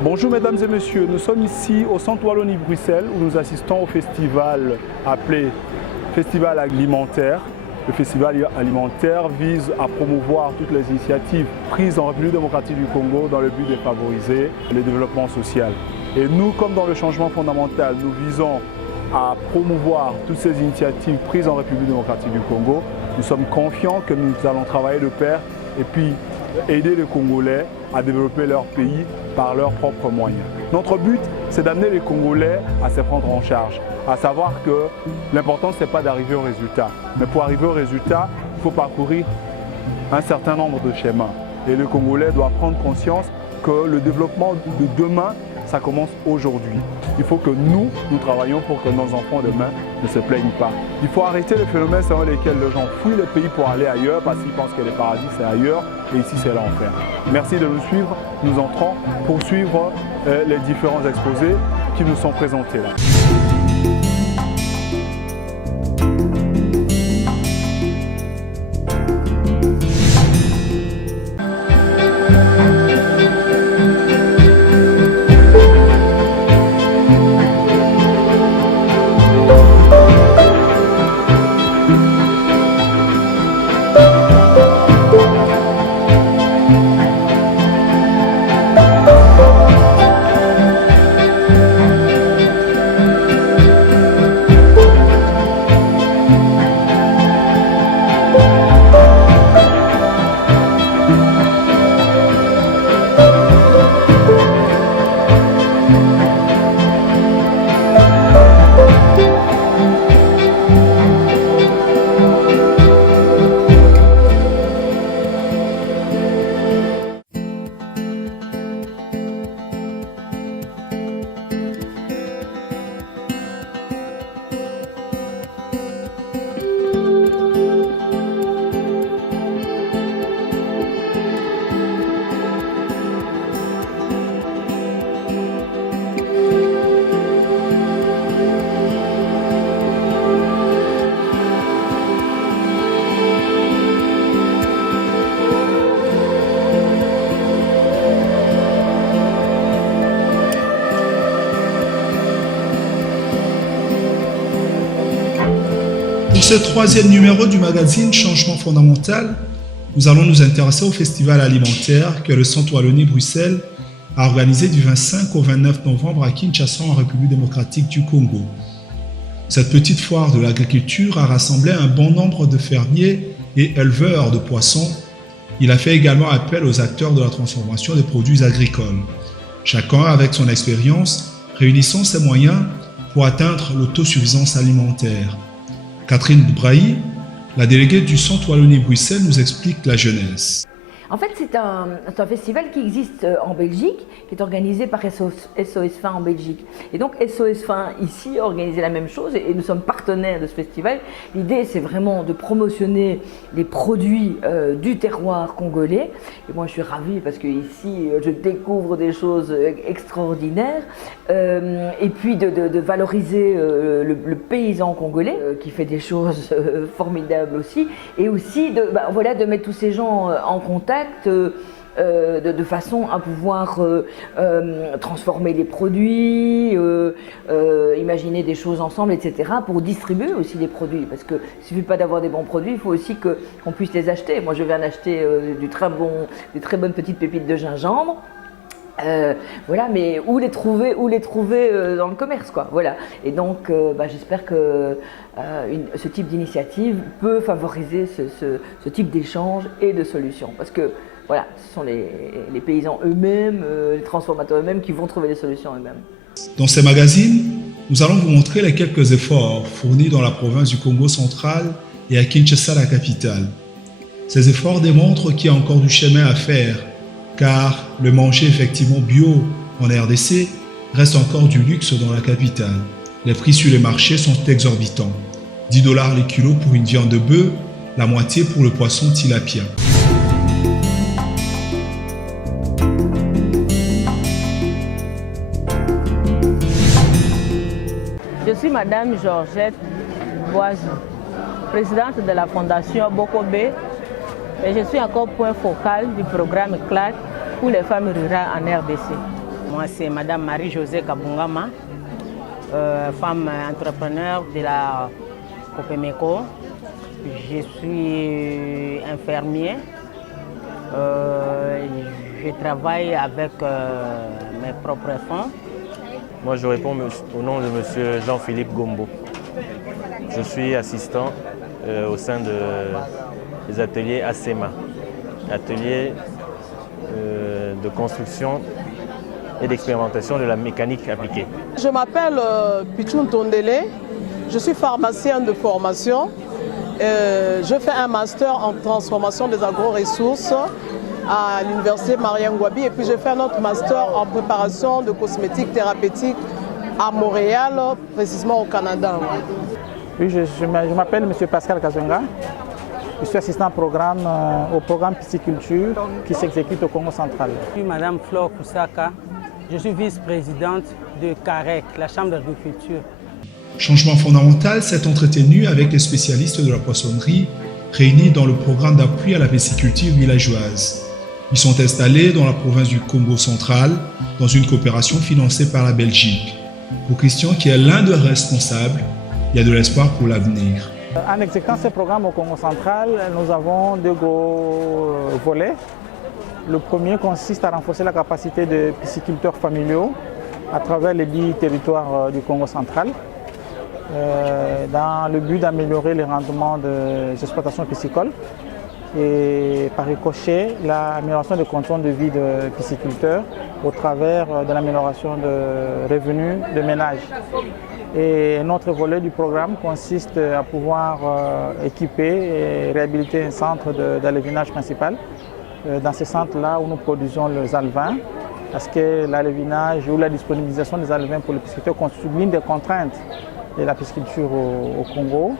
Bonjour mesdames et messieurs, nous sommes ici au Centre Wallonie-Bruxelles où nous assistons au festival appelé Festival alimentaire. Le festival alimentaire vise à promouvoir toutes les initiatives prises en République démocratique du Congo dans le but de favoriser le développement social. Et nous, comme dans le changement fondamental, nous visons à promouvoir toutes ces initiatives prises en République démocratique du Congo. Nous sommes confiants que nous allons travailler de pair et puis aider les Congolais à développer leur pays par leurs propres moyens. Notre but, c'est d'amener les Congolais à se prendre en charge, à savoir que l'important, ce n'est pas d'arriver au résultat. Mais pour arriver au résultat, il faut parcourir un certain nombre de schémas. Et les Congolais doivent prendre conscience que le développement de demain, ça commence aujourd'hui. Il faut que nous travaillions pour que nos enfants demain ne se plaignent pas. Il faut arrêter les phénomènes selon lesquels les gens fuient le pays pour aller ailleurs parce qu'ils pensent que les paradis c'est ailleurs et ici c'est l'enfer. Merci de nous suivre. Nous entrons pour suivre les différents exposés qui nous sont présentés là. Pour ce troisième numéro du magazine Changement fondamental, nous allons nous intéresser au festival alimentaire que le Centre Wallonie-Bruxelles a organisé du 25 au 29 novembre à Kinshasa en République démocratique du Congo. Cette petite foire de l'agriculture a rassemblé un bon nombre de fermiers et éleveurs de poissons. Il a fait également appel aux acteurs de la transformation des produits agricoles. Chacun avec son expérience, réunissant ses moyens pour atteindre l'autosuffisance alimentaire. Catherine Brahi, la déléguée du Centre Wallonie-Bruxelles, nous explique la genèse. En fait, c'est un festival qui existe en Belgique, qui est organisé par SOS Faim en Belgique. Et donc SOS Faim ici a organisé la même chose et nous sommes partenaires de ce festival. L'idée, c'est vraiment de promotionner les produits du terroir congolais. Et moi, je suis ravie parce que ici, je découvre des choses extraordinaires. Et puis de valoriser le paysan congolais qui fait des choses formidables aussi. Et aussi de mettre tous ces gens en contact. De façon à pouvoir transformer les produits, imaginer des choses ensemble, etc. pour distribuer aussi les produits. Parce qu'il ne suffit pas d'avoir des bons produits, il faut aussi qu'on puisse les acheter. Moi, je viens d'acheter des très bonnes petites pépites de gingembre. Voilà, mais où les trouver dans le commerce, quoi. Voilà. Et donc, j'espère que ce type d'initiative peut favoriser ce type d'échange et de solutions. Parce que voilà, ce sont les paysans eux-mêmes, les transformateurs eux-mêmes qui vont trouver les solutions eux-mêmes. Dans ces magazines, nous allons vous montrer les quelques efforts fournis dans la province du Congo central et à Kinshasa, la capitale. Ces efforts démontrent qu'il y a encore du chemin à faire, car le manger effectivement bio en RDC reste encore du luxe dans la capitale. Les prix sur les marchés sont exorbitants. 10 $ le kilo pour une viande de bœuf, la moitié pour le poisson tilapia. Je suis Madame Georgette Boisou, présidente de la Fondation Bokobé, et je suis encore point focal du programme CLAD pour les femmes rurales en RDC. Moi, c'est Madame Marie-Josée Kabungama, femme entrepreneur de la Copemeco. Je suis infirmier. Je travaille avec mes propres fonds. Moi, je réponds au nom de M. Jean-Philippe Gombo. Je suis assistant au sein des ateliers ASEMA, ateliers de construction et d'expérimentation de la mécanique appliquée. Je m'appelle Pichoun Tondele, je suis pharmacien de formation. Je fais un master en transformation des agro-ressources à l'université Marien Ngouabi et puis je fais un autre master en préparation de cosmétiques thérapeutiques à Montréal, précisément au Canada. Oui, je m'appelle M. Pascal Kazunga. Je suis assistant au programme pisciculture qui s'exécute au Congo central. Je suis Mme Flore Koussaka. Je suis vice-présidente de CAREC, la Chambre d'agriculture. Changement fondamental s'est entretenu avec les spécialistes de la poissonnerie réunis dans le programme d'appui à la pisciculture villageoise. Ils sont installés dans la province du Congo central dans une coopération financée par la Belgique. Pour Christian, qui est l'un des responsables, il y a de l'espoir pour l'avenir. En exécutant ce programme au Congo central, nous avons deux gros volets. Le premier consiste à renforcer la capacité des pisciculteurs familiaux à travers les 10 territoires du Congo central, dans le but d'améliorer les rendements des exploitations piscicoles et par ricochet l'amélioration des conditions de vie des pisciculteurs au travers de l'amélioration de revenus de ménages. Et notre volet du programme consiste à pouvoir équiper et réhabiliter un centre d'alevinage principal. Dans ce centre-là où nous produisons les alevins, parce que l'alevinage ou la disponibilisation des alevins pour les pisciculteurs constitue l'une des contraintes de la pisciculture au Congo.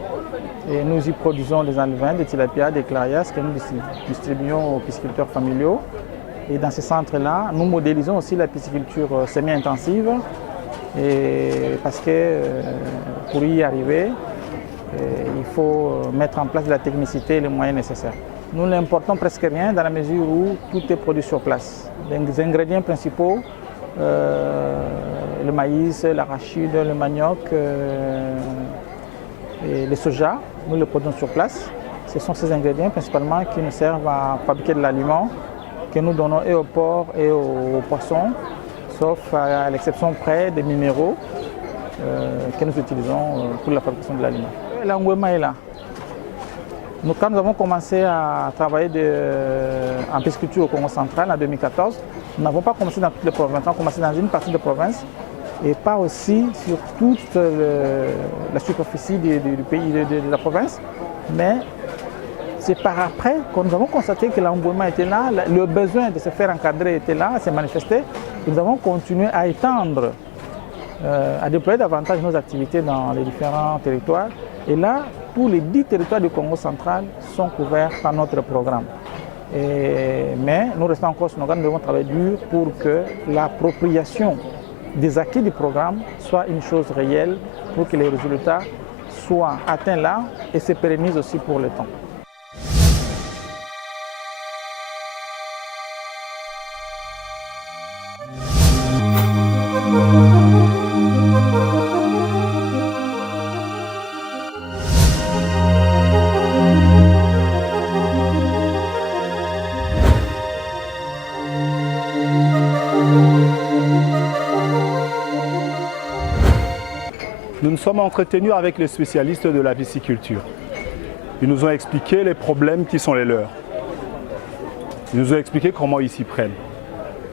Et nous y produisons des alevins, des tilapia, des clarias que nous distribuons aux pisciculteurs familiaux. Et dans ce centre-là, nous modélisons aussi la pisciculture semi-intensive. Et parce que pour y arriver, il faut mettre en place la technicité et les moyens nécessaires. Nous n'importons presque rien dans la mesure où tout est produit sur place. Les ingrédients principaux, le maïs, l'arachide, le manioc et le soja, nous les produisons sur place. Ce sont ces ingrédients principalement qui nous servent à fabriquer de l'aliment que nous donnons et au porc et aux poissons, sauf à l'exception près des minéraux que nous utilisons pour la fabrication de l'aliment. L'Angouema est là. Quand nous avons commencé à travailler en pisciculture au Congo central en 2014, nous n'avons pas commencé dans toutes les provinces, on a commencé dans une partie de la province et pas aussi sur toute la superficie du pays, de la province. Mais c'est par après que nous avons constaté que l'engouement était là, le besoin de se faire encadrer était là, s'est manifesté. Et nous avons continué à étendre, à déployer davantage nos activités dans les différents territoires. Et là, tous les 10 territoires du Congo central sont couverts par notre programme. Mais nous restons encore sur nos gardes, nous devons travailler dur pour que l'appropriation des acquis du programme soit une chose réelle, pour que les résultats soient atteints là et se pérennisent aussi pour le temps. Nous nous sommes entretenus avec les spécialistes de la pisciculture. Ils nous ont expliqué les problèmes qui sont les leurs. Ils nous ont expliqué comment ils s'y prennent.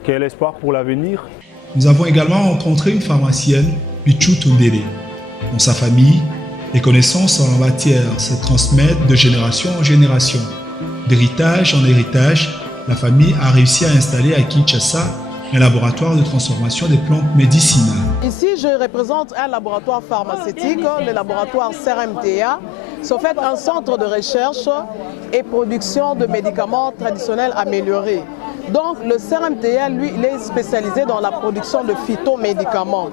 Quel espoir pour l'avenir? Nous avons également rencontré une pharmacienne, Pichu Tondele. Dans sa famille, les connaissances en la matière se transmettent de génération en génération. D'héritage en héritage, la famille a réussi à installer à Kinshasa un laboratoire de transformation des plantes médicinales. Ici, je représente un laboratoire pharmaceutique, le laboratoire CRMTA. C'est en fait un centre de recherche et production de médicaments traditionnels améliorés. Donc le CRMTA, lui, il est spécialisé dans la production de phytomédicaments.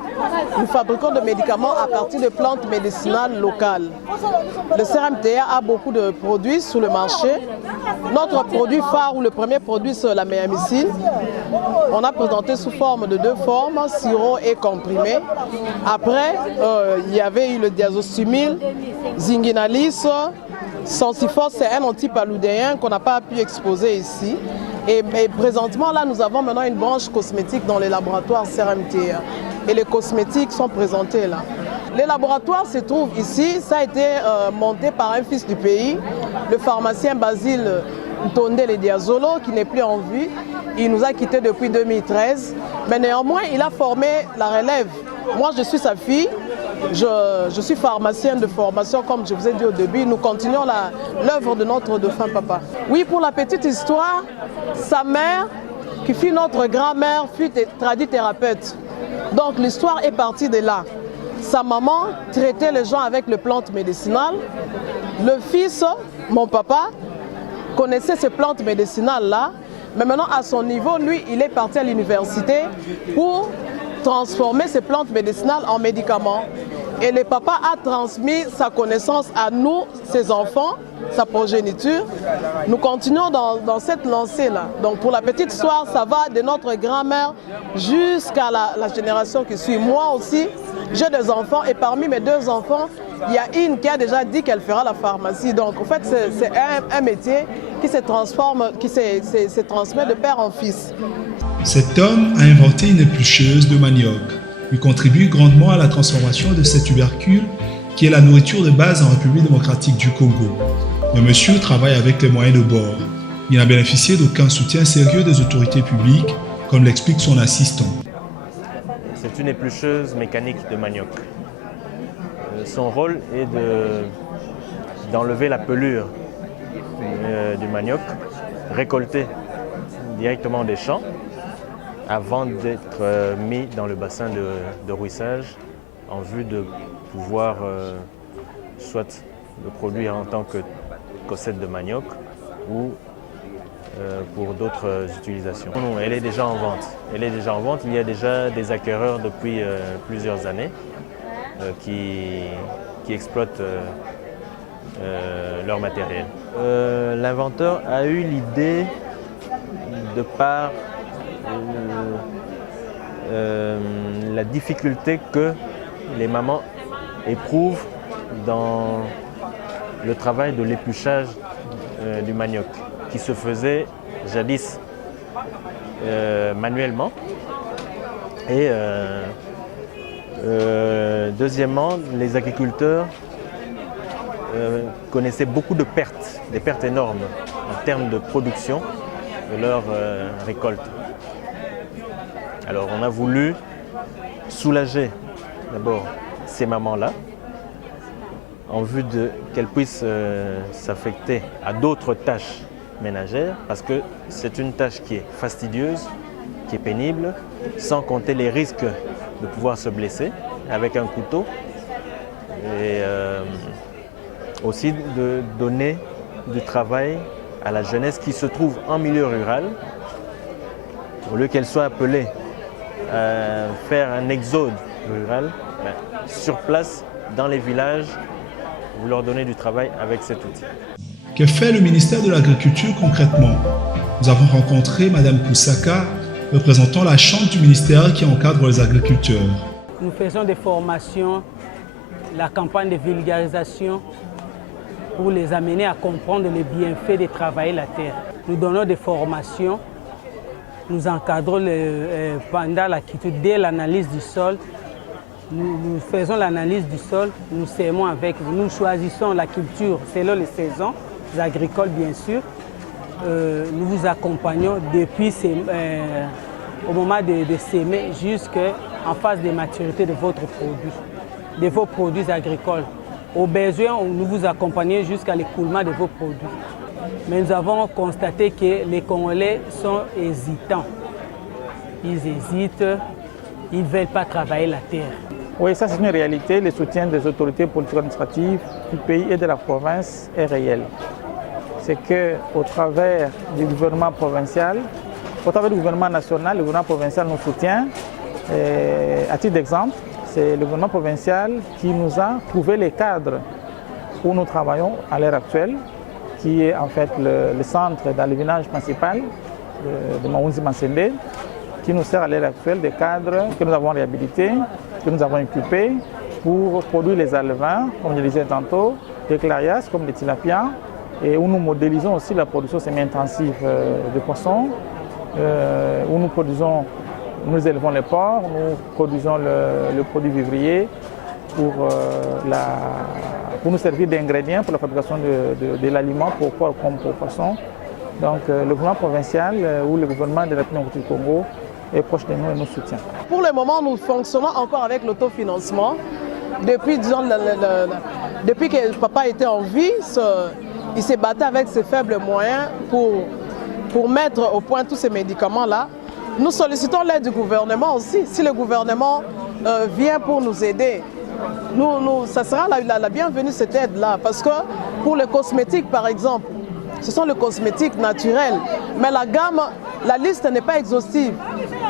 Nous fabriquons des médicaments à partir de plantes médicinales locales. Le CRMTA a beaucoup de produits sur le marché. Notre produit phare, ou le premier produit, c'est la méamycine. On a présenté sous forme de 2 formes, sirop et comprimé. Après, il y avait eu le diazostimil, Zinginalis, Sensifos, c'est un antipaludéen qu'on n'a pas pu exposer ici. Et présentement, là, nous avons maintenant une branche cosmétique dans les laboratoires CRMTA. Et les cosmétiques sont présentés là. Les laboratoires se trouvent ici. Ça a été monté par un fils du pays, le pharmacien Basile Tondele Diazolo, qui n'est plus en vie. Il nous a quittés depuis 2013. Mais néanmoins, il a formé la relève. Moi, je suis sa fille. Je suis pharmacienne de formation, comme je vous ai dit au début. Nous continuons l'œuvre de notre défunt papa. Oui, pour la petite histoire, sa mère, qui fut notre grand-mère, fut tradithérapeute. Donc l'histoire est partie de là. Sa maman traitait les gens avec les plantes médicinales. Le fils, mon papa, connaissait ces plantes médicinales-là. Mais maintenant, à son niveau, lui, il est parti à l'université pour transformer ces plantes médicinales en médicaments. Et le papa a transmis sa connaissance à nous, ses enfants, sa progéniture. Nous continuons dans cette lancée-là. Donc pour la petite histoire, ça va de notre grand-mère jusqu'à la génération qui suit. Moi aussi, j'ai des enfants et parmi mes 2 enfants, il y a une qui a déjà dit qu'elle fera la pharmacie. Donc en fait, c'est un métier qui se transforme, qui se transmet de père en fils. Cet homme a inventé une éplucheuse de manioc. Il contribue grandement à la transformation de ces tubercules qui est la nourriture de base en République démocratique du Congo. Le monsieur travaille avec les moyens de bord. Il n'a bénéficié d'aucun soutien sérieux des autorités publiques, comme l'explique son assistant. C'est une éplucheuse mécanique de manioc. Son rôle est d'enlever la pelure du manioc, récolté directement des champs, avant d'être mis dans le bassin de rouissage en vue de pouvoir soit le produire en tant que cossette de manioc ou pour d'autres utilisations. Non, elle est déjà en vente. Elle est déjà en vente. Il y a déjà des acquéreurs depuis plusieurs années qui exploitent leur matériel. L'inventeur a eu l'idée de par la difficulté que les mamans éprouvent dans le travail de l'épluchage du manioc, qui se faisait jadis manuellement. Et deuxièmement, les agriculteurs connaissaient beaucoup de pertes, des pertes énormes en termes de production de leur récolte. Alors on a voulu soulager d'abord ces mamans-là en vue qu'elles puissent s'affecter à d'autres tâches ménagères, parce que c'est une tâche qui est fastidieuse, qui est pénible, sans compter les risques de pouvoir se blesser avec un couteau, et aussi de donner du travail à la jeunesse qui se trouve en milieu rural, au lieu qu'elle soit appelée à faire un exode rural, sur place, dans les villages, vous leur donnez du travail avec cet outil. Que fait le ministère de l'Agriculture concrètement? Nous avons rencontré Mme Poussaka, représentant la chambre du ministère qui encadre les agriculteurs. Nous faisons des formations, la campagne de vulgarisation pour les amener à comprendre les bienfaits de travailler la terre. Nous donnons des formations, nous encadrons pendant la culture, dès l'analyse du sol. Nous faisons l'analyse du sol, nous sémons avec, nous choisissons la culture selon les saisons agricoles bien sûr. nous vous accompagnons depuis au moment de s'aimer jusqu'en phase de maturité de votre produit, de vos produits agricoles. Au besoin, nous vous accompagnons jusqu'à l'écoulement de vos produits. Mais nous avons constaté que les Congolais sont hésitants. Ils hésitent, ils ne veulent pas travailler la terre. Oui, ça c'est une réalité. Le soutien des autorités politiques administratives du pays et de la province est réel. C'est qu'au travers du gouvernement provincial, au travers du gouvernement national, le gouvernement provincial nous soutient. Et à titre d'exemple, c'est le gouvernement provincial qui nous a trouvé les cadres où nous travaillons à l'heure actuelle, qui est en fait le centre d'alevinage principal de Maounzi Mansende, qui nous sert à l'heure actuelle des cadres que nous avons réhabilités, que nous avons équipés pour produire les alevins, comme je le disais tantôt, des clarias comme des tilapias, et où nous modélisons aussi la production semi-intensive de poissons, où nous élevons les porcs, nous produisons le produit vivrier pour nous servir d'ingrédients pour la fabrication de l'aliment pour porc comme pour poissons. Donc le gouvernement provincial ou le gouvernement de la République du Congo est proche de nous et nous soutient. Pour le moment, nous fonctionnons encore avec l'autofinancement. Depuis que papa était en vie, il s'est battu avec ses faibles moyens pour mettre au point tous ces médicaments-là. Nous sollicitons l'aide du gouvernement aussi. Si le gouvernement vient pour nous aider, ça sera la bienvenue cette aide-là. Parce que pour les cosmétiques, par exemple, ce sont les cosmétiques naturels. Mais la liste n'est pas exhaustive.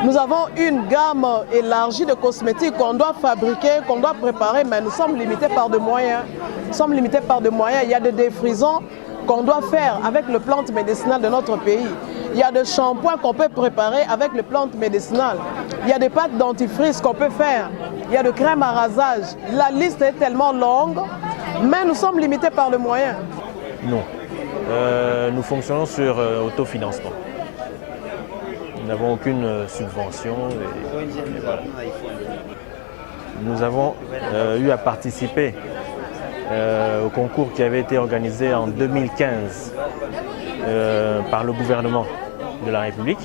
Nous avons une gamme élargie de cosmétiques qu'on doit fabriquer, qu'on doit préparer, mais nous sommes limités par des moyens. Il y a des défrisants qu'on doit faire avec les plantes médicinales de notre pays. Il y a des shampoings qu'on peut préparer avec les plantes médicinales. Il y a des pâtes dentifrice qu'on peut faire. Il y a des crèmes à rasage. La liste est tellement longue, mais nous sommes limités par les moyens. Non. Nous fonctionnons sur autofinancement. Nous n'avons aucune subvention. Et voilà. Nous avons eu à participer au concours qui avait été organisé en 2015 par le gouvernement de la République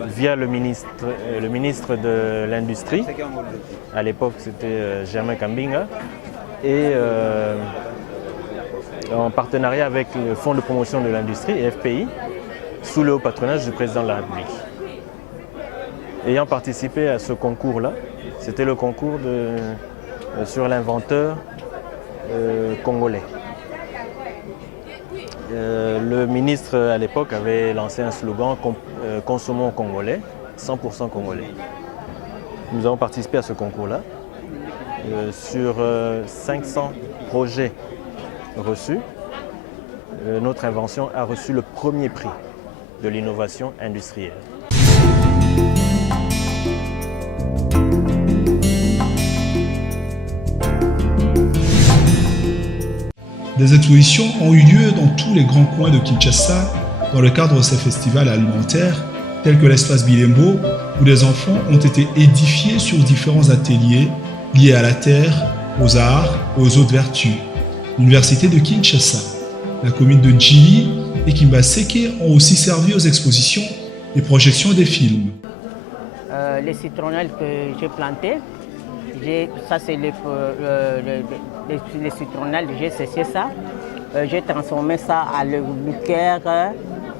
via le ministre de l'Industrie. À l'époque, c'était Germain Kambinga. Et en partenariat avec le Fonds de promotion de l'industrie, FPI, sous le haut patronage du président de la République. Ayant participé à ce concours-là, c'était le concours sur l'inventeur congolais. Le ministre à l'époque avait lancé un slogan « Consommons congolais, 100% congolais ». Nous avons participé à ce concours-là. Sur 500 projets reçus, notre invention a reçu le premier prix de l'innovation industrielle. Des expositions ont eu lieu dans tous les grands coins de Kinshasa dans le cadre de ces festivals alimentaires, tels que l'espace Bilembo, où des enfants ont été édifiés sur différents ateliers liés à la terre, aux arts et aux autres vertus. L'université de Kinshasa, la commune de Djili et Kimbaseke ont aussi servi aux expositions et projections des films. Les citronnelles que j'ai plantées, ça c'est les citronnelles, j'ai séché ça. J'ai transformé ça à le liqueur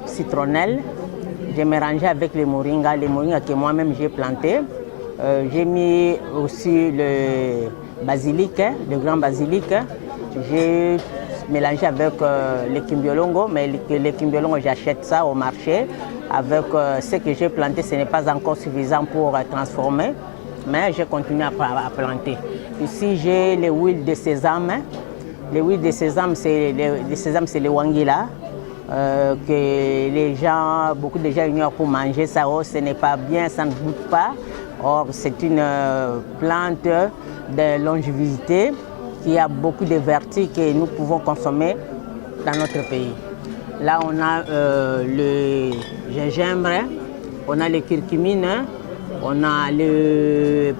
citronnelle. J'ai mélangé avec les moringas que moi-même j'ai planté. J'ai mis aussi le basilic, le grand basilic. J'ai mélangé avec les kimbiolongo, mais les kimbiolongo, j'achète ça au marché. Avec ce que j'ai planté, ce n'est pas encore suffisant pour transformer, mais j'ai continué à planter. Ici, j'ai les huiles de sésame. Les huiles de sésame, c'est le wangila, que beaucoup de gens ignorent pour manger ça. Oh, ce n'est pas bien, ça ne goûte pas. Or, c'est une plante de longévité qui a beaucoup de vertus que nous pouvons consommer dans notre pays. Là, on a le gingembre, on a le curcumine, on a le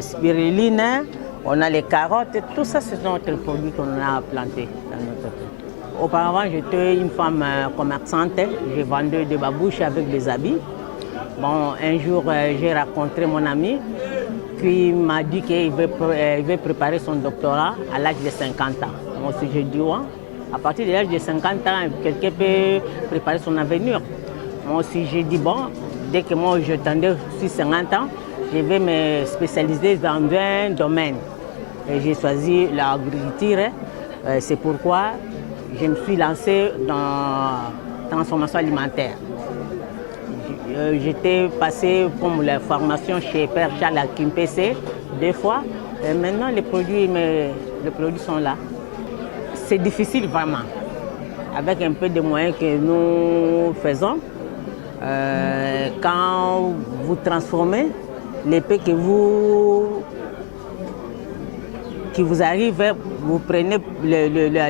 spiruline, on a les carottes. Tout ça, c'est notre produit qu'on a planté dans notre pays. Auparavant, j'étais une femme commerçante. Je vendais des babouches avec des habits. Bon, un jour, j'ai rencontré mon ami qui m'a dit qu'il veut préparer son doctorat à l'âge de 50 ans. Moi aussi, j'ai dit, ouais, à partir de l'âge de 50 ans, quelqu'un peut préparer son avenir. Moi aussi, j'ai dit, bon, dès que moi, je tendais sur 50 ans, je vais me spécialiser dans un domaine. Et j'ai choisi l'agriculture. C'est pourquoi je me suis lancée dans la transformation alimentaire. J'étais passée pour la formation chez Père Charles à Kimpese 2 fois. Et maintenant, les produits sont là. C'est difficile vraiment. Avec un peu de moyens que nous faisons, quand vous transformez, les peu qui vous arrive, vous prenez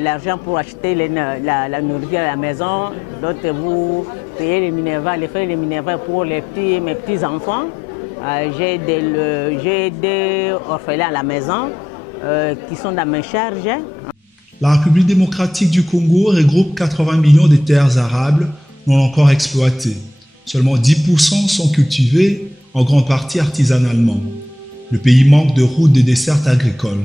l'argent pour acheter la nourriture à la maison, d'autres vous payez les minervales, les frais de minervales pour mes petits-enfants. J'ai des orphelins à la maison qui sont dans mes charges. La République démocratique du Congo regroupe 80 millions de terres arables non encore exploitées. Seulement 10% sont cultivées, en grande partie artisanalement. Le pays manque de routes de desserte agricole.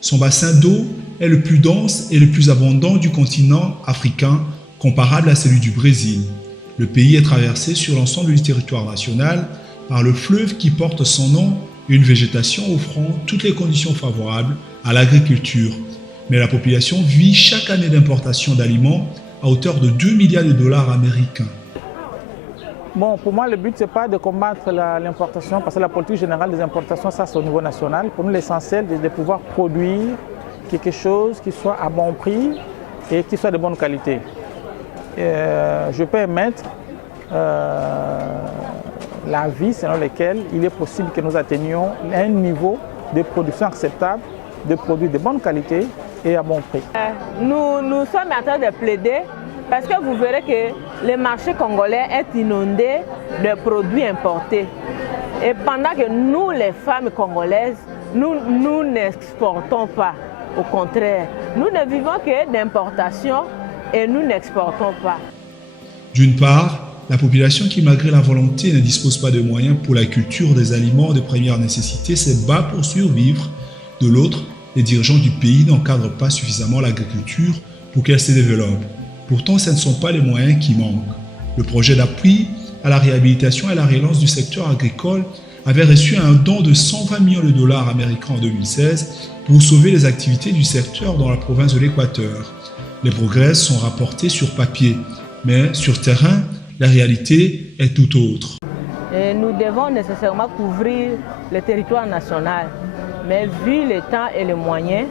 Son bassin d'eau est le plus dense et le plus abondant du continent africain, comparable à celui du Brésil. Le pays est traversé sur l'ensemble du territoire national par le fleuve qui porte son nom et une végétation offrant toutes les conditions favorables à l'agriculture. Mais la population vit chaque année d'importation d'aliments à hauteur de 2 milliards de dollars américains. Bon, pour moi, le but, ce n'est pas de combattre l'importation, parce que la politique générale des importations, ça, c'est au niveau national. Pour nous, l'essentiel, c'est de pouvoir produire quelque chose qui soit à bon prix et qui soit de bonne qualité. Je peux émettre l'avis selon lequel il est possible que nous atteignions un niveau de production acceptable, de produits de bonne qualité et à bon prix. Nous sommes en train de plaider parce que vous verrez que le marché congolais est inondé de produits importés. Et pendant que nous, les femmes congolaises, nous n'exportons pas. Au contraire, nous ne vivons que d'importation et nous n'exportons pas. D'une part, la population qui, malgré la volonté, ne dispose pas de moyens pour la culture des aliments de première nécessité se bat pour survivre. De l'autre, les dirigeants du pays n'encadrent pas suffisamment l'agriculture pour qu'elle se développe. Pourtant, ce ne sont pas les moyens qui manquent. Le projet d'appui à la réhabilitation et à la relance du secteur agricole avait reçu un don de 120 millions de dollars américains en 2016 pour sauver les activités du secteur dans la province de l'Équateur. Les progrès sont rapportés sur papier, mais sur terrain, la réalité est tout autre. Et nous devons nécessairement couvrir le territoire national, mais vu le temps et les moyens,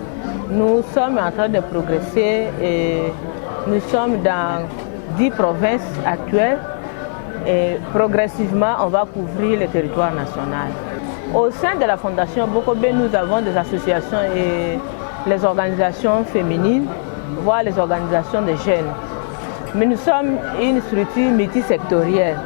nous sommes en train de progresser et nous sommes dans 10 provinces actuelles et progressivement on va couvrir le territoire national. Au sein de la Fondation Bokobe, nous avons des associations et les organisations féminines, voire les organisations de jeunes. Mais nous sommes une structure multisectorielle.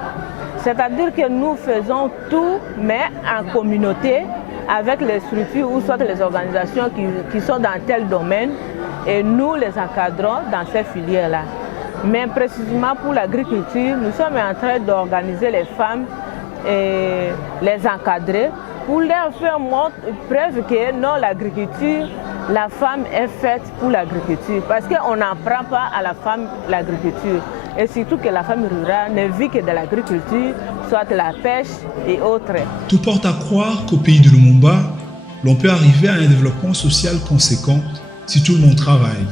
C'est-à-dire que nous faisons tout, mais en communauté, avec les structures ou soit les organisations qui sont dans tel domaine, et nous les encadrons dans ces filières-là. Mais précisément pour l'agriculture, nous sommes en train d'organiser les femmes et les encadrer pour leur faire preuve que non, l'agriculture, la femme est faite pour l'agriculture. Parce qu'on n'apprend pas à la femme l'agriculture. Et surtout que la femme rurale ne vit que de l'agriculture, soit la pêche et autres. Tout porte à croire qu'au pays de Lumumba, l'on peut arriver à un développement social conséquent si tout le monde travaille.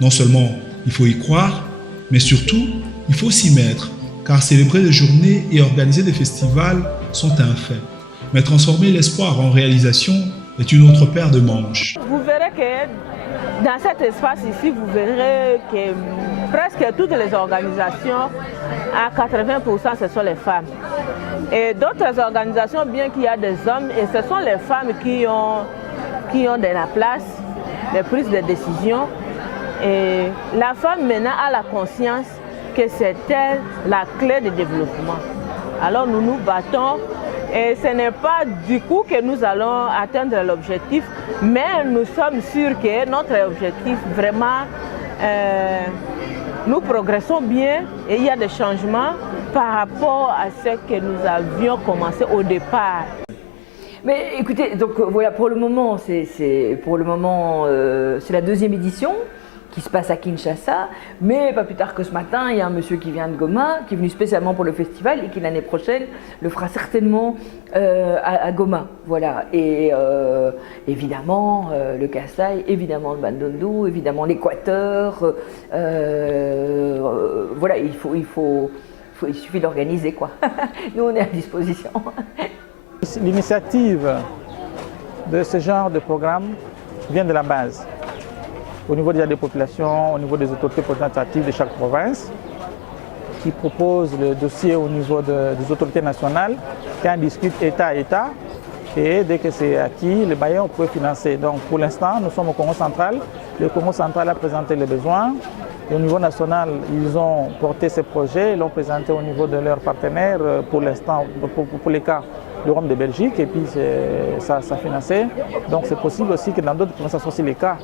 Non seulement il faut y croire, mais surtout il faut s'y mettre, car célébrer des journées et organiser des festivals sont un fait. Mais transformer l'espoir en réalisation est une autre paire de manches. Vous verrez que dans cet espace ici, vous verrez que presque toutes les organisations, à 80%, ce sont les femmes. Et d'autres organisations, bien qu'il y a des hommes, et ce sont les femmes qui ont de la place, les prises de décision. Et la femme maintenant a la conscience que c'est elle la clé du développement. Alors nous nous battons. Et ce n'est pas du coup que nous allons atteindre l'objectif, mais nous sommes sûrs que notre objectif vraiment nous progressons bien et il y a des changements par rapport à ce que nous avions commencé au départ. Mais écoutez, donc voilà, pour le moment, c'est la deuxième édition qui se passe à Kinshasa, mais pas plus tard que ce matin, il y a un monsieur qui vient de Goma, qui est venu spécialement pour le festival et qui l'année prochaine le fera certainement à Goma. Voilà. Et évidemment le Kasaï, évidemment le Bandundu, évidemment l'Équateur. Voilà, il suffit d'organiser quoi. Nous on est à disposition. L'initiative de ce genre de programme vient de la base. Au niveau des populations, au niveau des autorités représentatives de chaque province, qui proposent le dossier au niveau des autorités nationales, qui en discutent État à État, et dès que c'est acquis, les bailleurs peuvent financer. Donc pour l'instant, nous sommes au Congo central. Le Congo central a présenté les besoins. Et au niveau national, ils ont porté ces projets, ils l'ont présenté au niveau de leurs partenaires, pour l'instant, pour les cas de Rome de Belgique, et puis ça a financé. Donc c'est possible aussi que dans d'autres provinces, ça soit aussi le cas.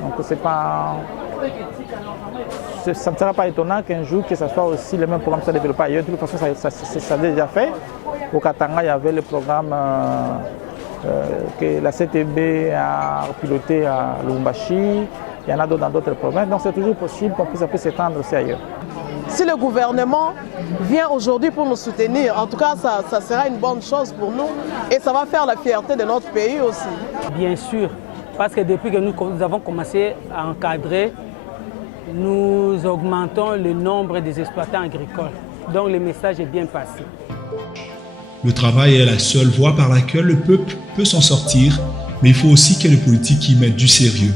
Donc ça ne sera pas étonnant qu'un jour que ce soit aussi le même programme qui soit développé ailleurs. De toute façon, ça a déjà fait. Au Katanga, il y avait le programme que la CTB a piloté à Lubumbashi. Il y en a d'autres dans d'autres provinces. Donc c'est toujours possible qu'on puisse s'étendre aussi ailleurs. Si le gouvernement vient aujourd'hui pour nous soutenir, en tout cas, ça sera une bonne chose pour nous et ça va faire la fierté de notre pays aussi. Bien sûr, parce que depuis que nous avons commencé à encadrer, nous augmentons le nombre des exploitants agricoles. Donc le message est bien passé. Le travail est la seule voie par laquelle le peuple peut s'en sortir, mais il faut aussi que les politiques y mettent du sérieux.